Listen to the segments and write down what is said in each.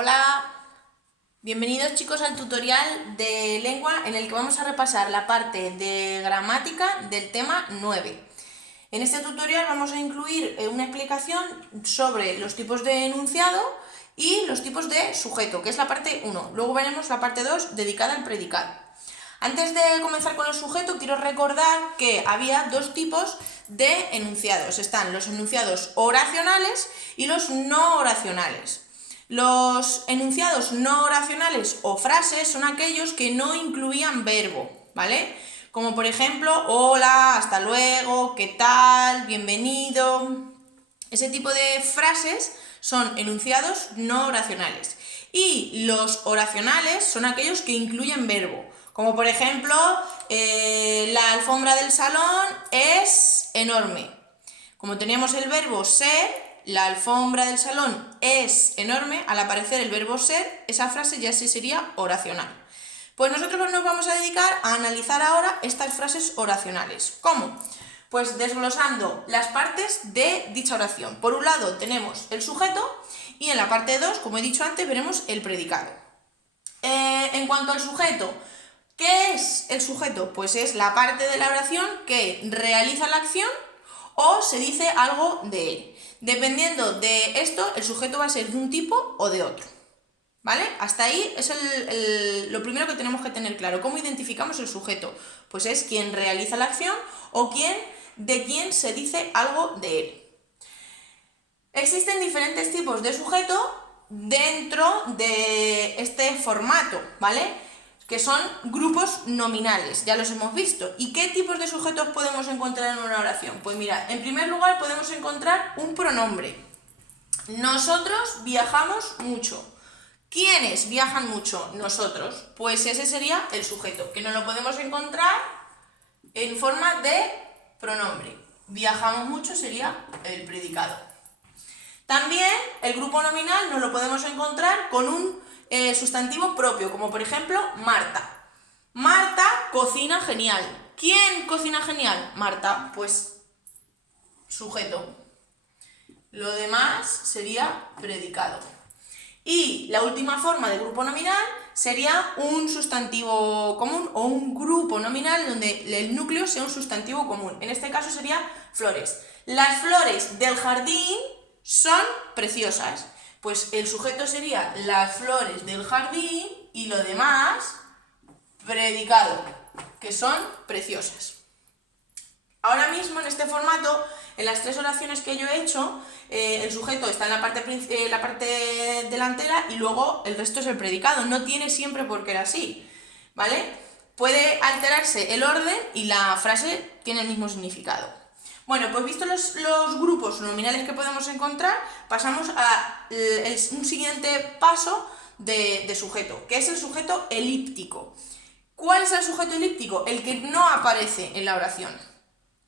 Hola, bienvenidos chicos al tutorial de lengua en el que vamos a repasar la parte de gramática del tema 9. En este tutorial vamos a incluir una explicación sobre los tipos de enunciado y los tipos de sujeto, que es la parte 1. Luego veremos la parte 2 dedicada al predicado. Antes de comenzar con el sujeto, quiero recordar que había dos tipos de enunciados. Están los enunciados oracionales y los no oracionales. Los enunciados no oracionales o frases son aquellos que no incluían verbo, ¿vale? Como por ejemplo, hola, hasta luego, qué tal, bienvenido. Ese tipo de frases son enunciados no oracionales. Y los oracionales son aquellos que incluyen verbo. Como por ejemplo, la alfombra del salón es enorme. Como tenemos el verbo ser, la alfombra del salón es enorme, al aparecer el verbo ser, esa frase ya sí sería oracional. Pues nosotros nos vamos a dedicar a analizar ahora estas frases oracionales. ¿Cómo? Pues desglosando las partes de dicha oración. Por un lado tenemos el sujeto y en la parte 2, como he dicho antes, veremos el predicado. En cuanto al sujeto, ¿qué es el sujeto? Pues es la parte de la oración que realiza la acción o se dice algo de él. Dependiendo de esto, el sujeto va a ser de un tipo o de otro. ¿Vale? Hasta ahí es lo primero que tenemos que tener claro. ¿Cómo identificamos el sujeto? Pues es quien realiza la acción o de quien se dice algo de él. Existen diferentes tipos de sujeto dentro de este formato, ¿vale? Que son grupos nominales, ya los hemos visto. ¿Y qué tipos de sujetos podemos encontrar en una oración? Pues mira, en primer lugar podemos encontrar un pronombre. Nosotros viajamos mucho. ¿Quiénes viajan mucho? Nosotros. Pues ese sería el sujeto, que nos lo podemos encontrar en forma de pronombre. Viajamos mucho sería el predicado. También el grupo nominal nos lo podemos encontrar con un sustantivo propio, como por ejemplo Marta. Marta cocina genial. ¿Quién cocina genial? Marta, pues sujeto. Lo demás sería predicado. Y la última forma de grupo nominal sería un sustantivo común o un grupo nominal donde el núcleo sea un sustantivo común. En este caso sería flores. Las flores del jardín son preciosas. Pues el sujeto sería las flores del jardín y lo demás predicado, que son preciosas. Ahora mismo en este formato, en las tres oraciones que yo he hecho, el sujeto está en la parte delantera y luego el resto es el predicado. No tiene siempre por qué ser así, ¿vale? Puede alterarse el orden y la frase tiene el mismo significado. Bueno, pues visto los grupos nominales que podemos encontrar, pasamos a un siguiente paso de sujeto, que es el sujeto elíptico. ¿Cuál es el sujeto elíptico? El que no aparece en la oración.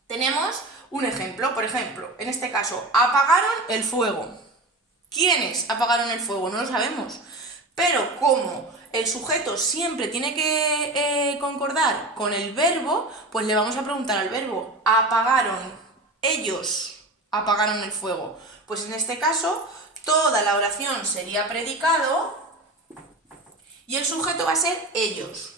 Tenemos un ejemplo, por ejemplo, en este caso, apagaron el fuego. ¿Quiénes apagaron el fuego? No lo sabemos. Pero como el sujeto siempre tiene que concordar con el verbo, pues le vamos a preguntar al verbo, apagaron. Ellos apagaron el fuego. Pues en este caso, toda la oración sería predicado y el sujeto va a ser ellos.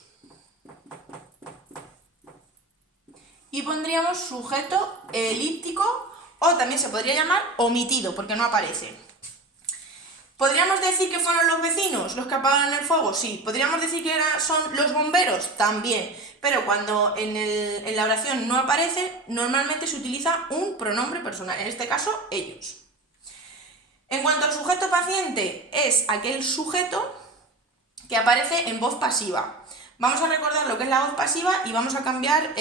Y pondríamos sujeto elíptico o también se podría llamar omitido porque no aparece. ¿Podríamos decir que fueron los vecinos los que apagaron el fuego? Sí. ¿Podríamos decir que son los bomberos? También. Pero cuando en la oración no aparece, normalmente se utiliza un pronombre personal, en este caso, ellos. En cuanto al sujeto paciente, es aquel sujeto que aparece en voz pasiva. Vamos a recordar lo que es la voz pasiva y vamos a cambiar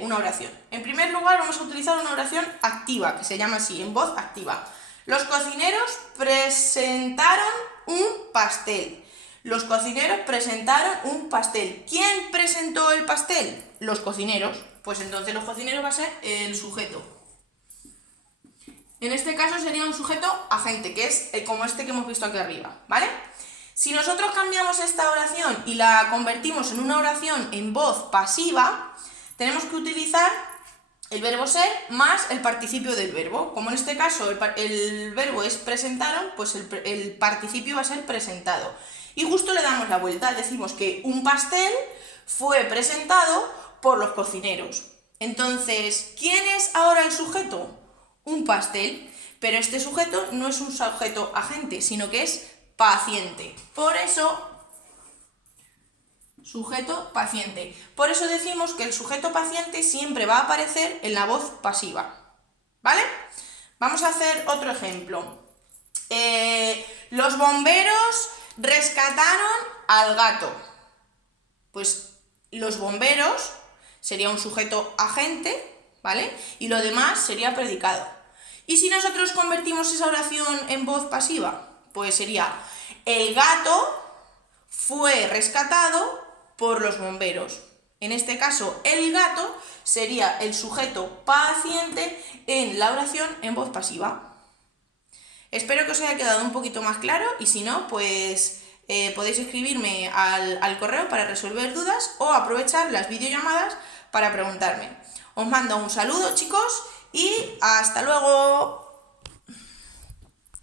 una oración. En primer lugar, vamos a utilizar una oración activa, que se llama así, en voz activa. Los cocineros presentaron un pastel. Los cocineros presentaron un pastel. ¿Quién presentó el pastel? Los cocineros. Pues entonces los cocineros va a ser el sujeto. En este caso sería un sujeto agente, que es como este que hemos visto aquí arriba, ¿vale? Si nosotros cambiamos esta oración y la convertimos en una oración en voz pasiva, tenemos que utilizar el verbo ser más el participio del verbo. Como en este caso el verbo es presentaron, pues el participio va a ser presentado. Y justo le damos la vuelta, decimos que un pastel fue presentado por los cocineros. Entonces, ¿quién es ahora el sujeto? Un pastel, pero este sujeto no es un sujeto agente, sino que es paciente. Por eso, sujeto paciente. Por eso decimos que el sujeto paciente siempre va a aparecer en la voz pasiva. ¿Vale? Vamos a hacer otro ejemplo. Los bomberos rescataron al gato. Pues los bomberos sería un sujeto agente, ¿vale? Y lo demás sería predicado. ¿Y si nosotros convertimos esa oración en voz pasiva? Pues sería: el gato fue rescatado por los bomberos. En este caso, el gato sería el sujeto paciente en la oración en voz pasiva. Espero que os haya quedado un poquito más claro y si no, pues podéis escribirme al correo para resolver dudas o aprovechar las videollamadas para preguntarme. Os mando un saludo, chicos, y hasta luego.